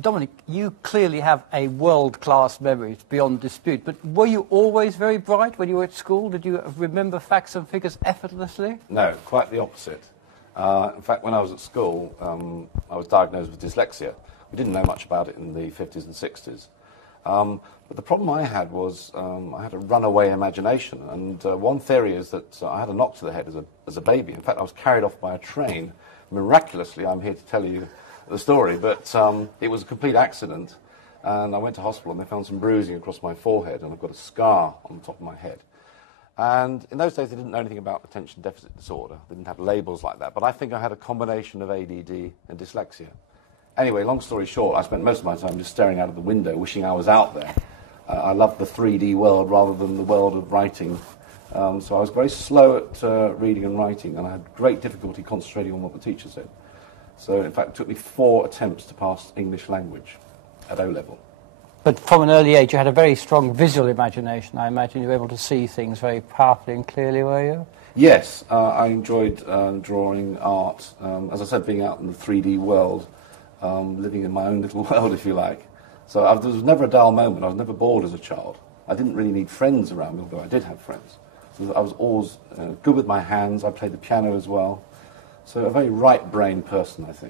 Dominic, you clearly have a world-class memory, it's beyond dispute, but were you always very bright when you were at school? Did you remember facts and figures effortlessly? No, quite the opposite. In fact, when I was at school, I was diagnosed with dyslexia. We didn't know much about it in the 50s and 60s. But the problem I had was I had a runaway imagination, and one theory is that I had a knock to the head as a baby. In fact, I was carried off by a train. Miraculously, I'm here to tell you the story, but it was a complete accident, and I went to hospital and they found some bruising across my forehead, and I've got a scar on the top of my head. And in those days they didn't know anything about attention deficit disorder. They didn't have labels like that, but I think I had a combination of ADD and dyslexia. Anyway, long story short, I spent most of my time just staring out of the window, wishing I was out there. I loved the 3D world rather than the world of writing. So I was very slow at reading and writing, and I had great difficulty concentrating on what the teacher said. So, in fact, it took me 4 attempts to pass English language at O-level. But from an early age, you had a very strong visual imagination. I imagine you were able to see things very powerfully and clearly, were you? Yes, I enjoyed drawing, art. As I said, being out in the 3D world, living in my own little world, if you like. So there was never a dull moment. I was never bored as a child. I didn't really need friends around me, although I did have friends. So I was always good with my hands. I played the piano as well. So a very right-brained person, I think.